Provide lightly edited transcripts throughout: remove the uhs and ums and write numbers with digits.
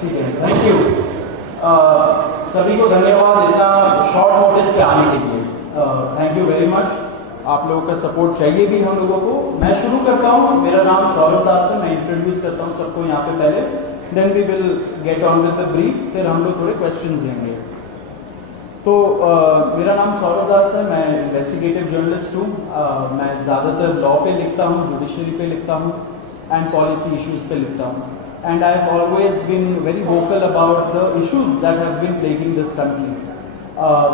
ठीक है, thank you. सभी को धन्यवाद इतना शॉर्ट नोटिस पे आने के लिए। Thank you very much. आप लोगों का सपोर्ट चाहिए भी हम लोगों को। मैं शुरू करता हूँ। मेरा नाम सौरभ दास है। मैं इंट्रोड्यूस करता हूँ सबको यहाँ पे पहले, then we will get on with the brief, फिर हम लोग थोड़े क्वेश्चंस लेंगे। तो मेरा नाम सौरभ दास है। मैं इन्वेस्टिगेटिव जर्नलिस्ट हूँ। मैं ज़्यादातर लॉ पे लिखता हूँ, जुडिशरी पे लिखता हूँ एंड पॉलिसी इश्यूज पे लिखता हूँ। And I have always been very vocal about the issues that have been plaguing this country.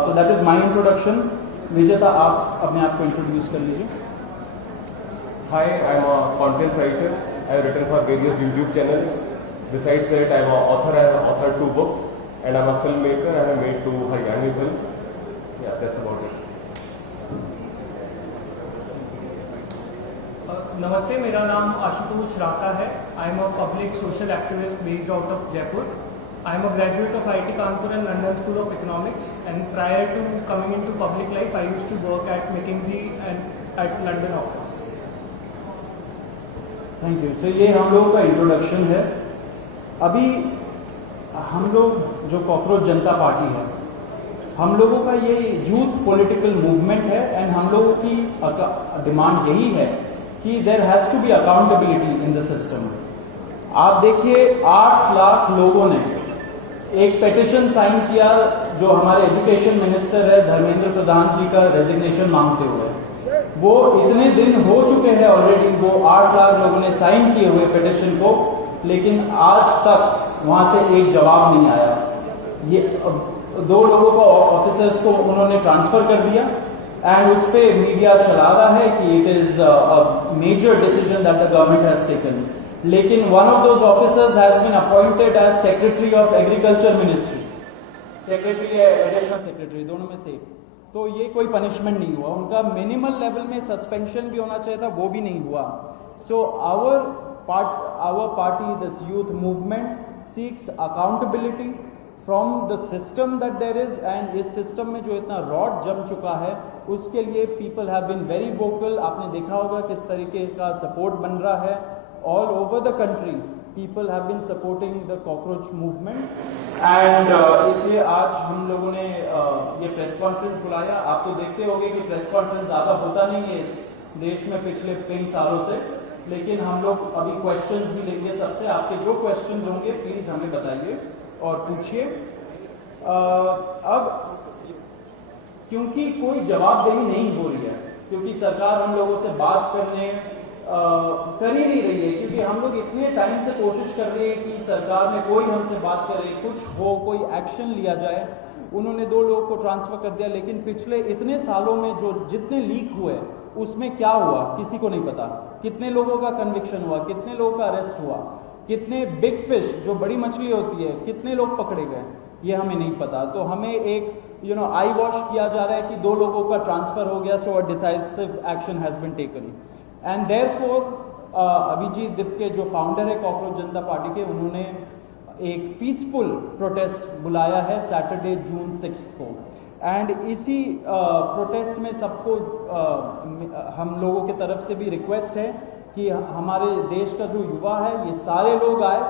So that is my introduction. Vijeta, आप अपने आप को इंट्रोड्यूस कर लीजिए। Hi, I am a content writer. I have written for various YouTube channels. Besides that, I am an author. I have authored 2 books, and I am a filmmaker. I have made 2 Haryani films. Yeah, that's about it. नमस्ते, मेरा नाम आशुतोष राका है। I am a public social activist based out of Jaipur. I am a graduate of IIT Kanpur and London School of Economics, and prior to coming into public life I used to work at McKinsey and at London office. Thank you. So ये हम लोगों का introduction है। अभी हम लोग जो cockroach जनता party है, हम लोगों का ये यूथ पॉलिटिकल मूवमेंट है एंड हम लोगों की डिमांड यही है कि there has to be accountability in the system. आप देखिए 8 लाख लोगों ने एक पेटिशन साइन किया जो हमारे एजुकेशन मिनिस्टर है धर्मेंद्र प्रधान जी का रेजिग्नेशन मांगते हुए। वो इतने दिन हो चुके हैं ऑलरेडी, वो 8 लाख लोगों ने साइन किए हुए पेटिशन को, लेकिन आज तक वहां से एक जवाब नहीं आया। ये 2 लोगों को, ऑफिसर्स को उन्होंने ट्रांसफर कर दिया एंड उस पर मीडिया चला रहा है कि it is a major decision that the government has taken. लेकिन one of those officers has been appointed as secretary of agriculture ministry, secretary या एडिशनल सेक्रेटरी, दोनों में से। तो ये कोई पनिशमेंट नहीं हुआ उनका। मिनिमल लेवल में सस्पेंशन भी होना चाहिए था, वो भी नहीं हुआ। So our party, this youth movement seeks accountability from the system that there is, and इस सिस्टम में जो इतना रॉड जम चुका है उसके लिए people have been very vocal. आपने देखा होगा किस तरीके का सपोर्ट बन रहा है all over the country. People have been supporting the cockroach movement and इसलिए आज हम लोगों ने ये प्रेस कॉन्फ्रेंस बुलाया। आप तो देखते होंगे कि प्रेस कॉन्फ्रेंस ज़्यादा होता नहीं है इस देश में पिछले कई सालों से, लेकिन हम लोग अभी क्वेश्चंस भी लेंगे सबसे। आपके जो क्वेश्चंस होंगे प्लीज हमें बताइए और पूछिए। अब क्योंकि कोई जवाबदेही नहीं हो रही है, क्योंकि सरकार हम लोगों से बात करने कर ही नहीं रही है, क्योंकि हम लोग इतने टाइम से कोशिश कर रहे हैं कि सरकार में कोई हमसे बात करे, कुछ हो, कोई एक्शन लिया जाए। उन्होंने 2 लोगों को ट्रांसफर कर दिया, लेकिन पिछले इतने सालों में जो जितने लीक हुए उसमें क्या हुआ किसी को नहीं पता। कितने लोगों का कन्विक्शन हुआ, कितने लोगों का अरेस्ट हुआ, कितने बिग फिश जो बड़ी मछली होती है कितने लोग पकड़े गए, ये हमें नहीं पता। तो हमें एक आई वॉश किया जा रहा है कि 2 लोगों का ट्रांसफर हो गया, so a decisive action has been taken. And therefore Abhijit Dipke जो फाउंडर है कॉकरोच जनता पार्टी के, उन्होंने एक पीसफुल प्रोटेस्ट बुलाया है सैटरडे जून 6 को। एंड इसी प्रोटेस्ट में सबको हम लोगों की तरफ से भी रिक्वेस्ट है कि हमारे देश का जो युवा है ये सारे लोग आए,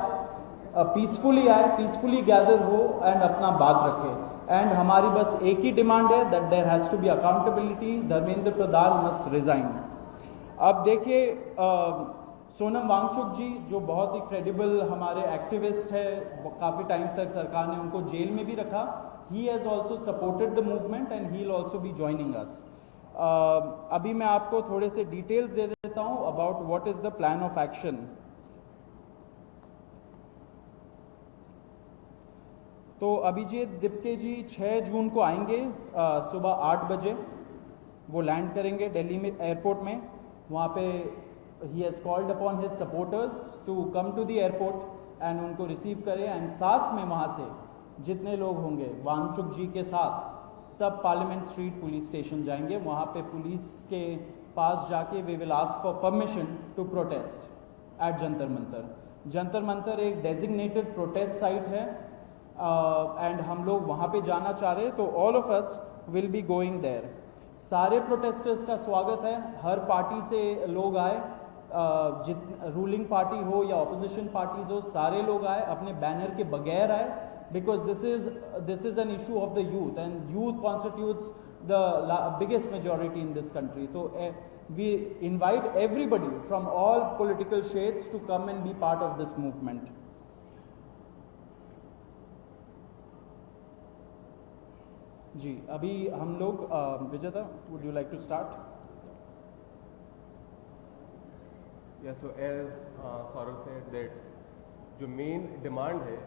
पीसफुली आए, पीसफुली गैदर हो एंड अपना बात रखें। एंड हमारी बस एक ही डिमांड है that there has to be accountability. Dharmendra Pradhan must resign. अब देखिए सोनम वांगचुक जी जो बहुत ही क्रेडिबल हमारे एक्टिविस्ट है, काफ़ी टाइम तक सरकार ने उनको जेल में भी रखा। He has also supported the movement and he will also be joining us. अभी मैं आपको थोड़े से डिटेल्स दे देता हूँ about what is the plan of action. तो अभिजीत दिपके जी 6 जून को आएंगे सुबह 8 बजे। वो लैंड करेंगे दिल्ली में एयरपोर्ट में। वहाँ पे ही has called upon his supporters to come to the airport and उनको रिसीव करें। एंड साथ में वहाँ से जितने लोग होंगे वांगचुक जी के साथ सब पार्लियामेंट स्ट्रीट पुलिस स्टेशन जाएंगे। वहाँ पे पुलिस के पास जाके we will ask for permission to protest at Jantar Mantar. Jantar Mantar एक डेजिग्नेटेड प्रोटेस्ट साइट है एंड हम लोग वहाँ पे जाना चाह रहे हैं, तो all of us will be going there. सारे प्रोटेस्टर्स का स्वागत है, हर पार्टी से लोग आए। रूलिंग पार्टी हो या ऑपोजिशन पार्टीज हो, सारे लोग आए, अपने बैनर के बगैर आए, because this is an issue of the youth and youth constitutes the biggest majority in this country. So we invite everybody from all political shades to come and be part of this movement. जी, अभी हम लोग विजेता, would you like to start? Yeah, so as Saurav said that जो main demand है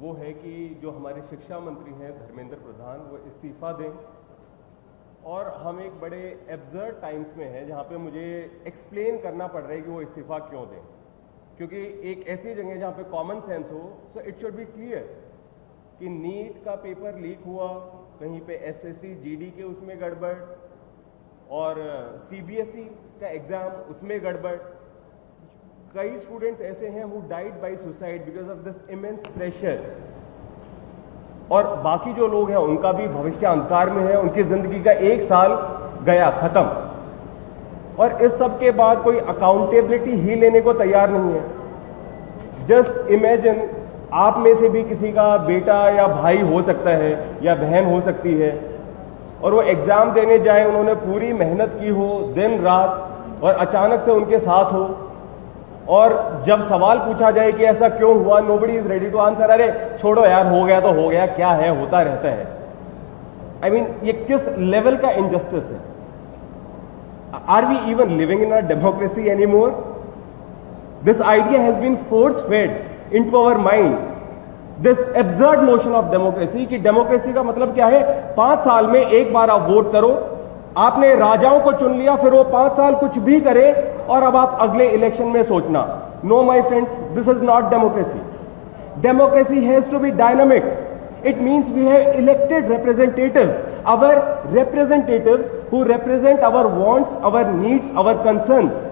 वो है कि जो हमारे शिक्षा मंत्री हैं धर्मेंद्र प्रधान, वो इस्तीफा दें। और हम एक बड़े एब्सर्ड टाइम्स में हैं जहाँ पे मुझे एक्सप्लेन करना पड़ रहा है कि वो इस्तीफा क्यों दें, क्योंकि एक ऐसी जगह जहाँ पे कॉमन सेंस हो, so it should be clear कि नीट का पेपर लीक हुआ, कहीं पे एसएससी जीडी के उसमें गड़बड़, और सीबीएसई का एग्जाम उसमें गड़बड़। कई स्टूडेंट्स ऐसे हैं who died by suicide because of this immense pressure, और बाकी जो लोग हैं उनका भी भविष्य अंधकार में है, उनकी जिंदगी का 1 साल गया खत्म, और इस सब के बाद कोई अकाउंटेबिलिटी ही लेने को तैयार नहीं है। जस्ट इमेजिन, आप में से भी किसी का बेटा या भाई हो सकता है या बहन हो सकती है, और वो एग्जाम देने जाए, उन्होंने पूरी मेहनत की हो दिन रात, और अचानक से उनके साथ हो, और जब सवाल पूछा जाए कि ऐसा क्यों हुआ, nobody is ready to answer. अरे छोड़ो यार, हो गया तो हो गया, क्या है, होता रहता है। आई मीन, ये किस लेवल का इनजस्टिस है? Are we even living in a democracy any more? This idea has been force fed into our mind, this absurd notion of democracy, कि डेमोक्रेसी का मतलब क्या है? 5 साल में एक बार आप वोट करो, आपने राजाओं को चुन लिया, फिर वो 5 साल कुछ भी करे, और अब आप अगले इलेक्शन में सोचना। No my friends, this is not democracy. Democracy has to be dynamic. It means we have elected representatives, our representatives who represent our wants, our needs, our concerns.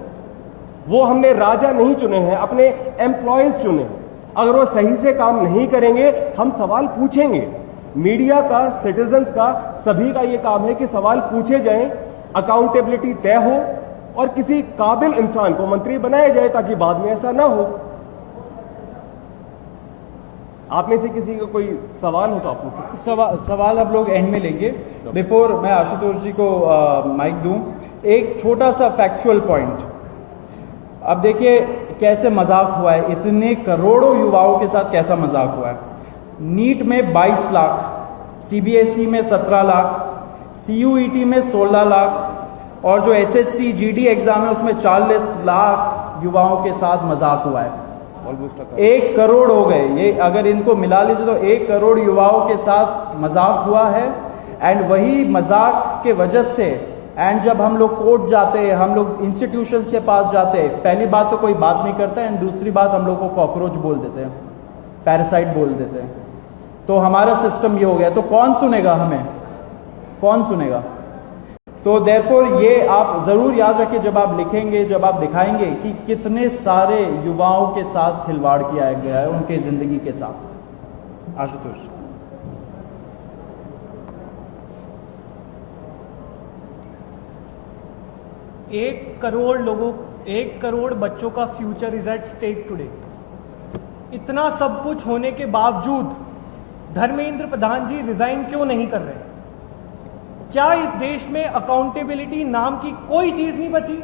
वो हमने राजा नहीं चुने हैं, अपने एम्प्लॉयज चुने हैं। अगर वो सही से काम नहीं करेंगे, हम सवाल पूछेंगे। मीडिया का, सिटीजन्स का, सभी का ये काम है कि सवाल पूछे जाएं, अकाउंटेबिलिटी तय हो, और किसी काबिल इंसान को मंत्री बनाया जाए ताकि बाद में ऐसा ना हो। आप में से किसी का कोई सवाल हो तो आप पूछ सकते। सवाल आप लोग एंड में लेंगे। बिफोर मैं आशुतोष जी को माइक दूं, एक छोटा सा फैक्चुअल पॉइंट। अब देखिए कैसे मजाक हुआ है, इतने करोड़ों युवाओं के साथ कैसा मजाक हुआ है। नीट में 22 लाख, सीबीएसई में 17 लाख, सीयूईटी में 16 लाख, और जो एसएससी जीडी एग्जाम है उसमें 40 लाख युवाओं के साथ मजाक हुआ है। ऑलमोस्ट 1 करोड़ हो गए। ये अगर इनको मिला लीजिए तो 1 करोड़ युवाओं के साथ मजाक हुआ है। एंड वही मजाक के वजह से, एंड जब हम लोग कोर्ट जाते हैं, हम लोग इंस्टीट्यूशंस के पास जाते हैं, पहली बात तो कोई बात नहीं करता है, एंड दूसरी बात हम लोग को कॉकरोच बोल देते हैं, पैरासाइट बोल देते हैं। तो हमारा सिस्टम ये हो गया, तो कौन सुनेगा हमें, कौन सुनेगा? तो देयरफॉर ये आप जरूर याद रखिए जब आप लिखेंगे, जब आप दिखाएंगे कि कितने सारे युवाओं के साथ खिलवाड़ किया गया है, उनके जिंदगी के साथ। आशुतोष। 1 करोड़ बच्चों का future is at stake today. इतना सब कुछ होने के बावजूद धर्मेंद्र प्रधान जी रिजाइन क्यों नहीं कर रहे? क्या इस देश में अकाउंटेबिलिटी नाम की कोई चीज नहीं बची?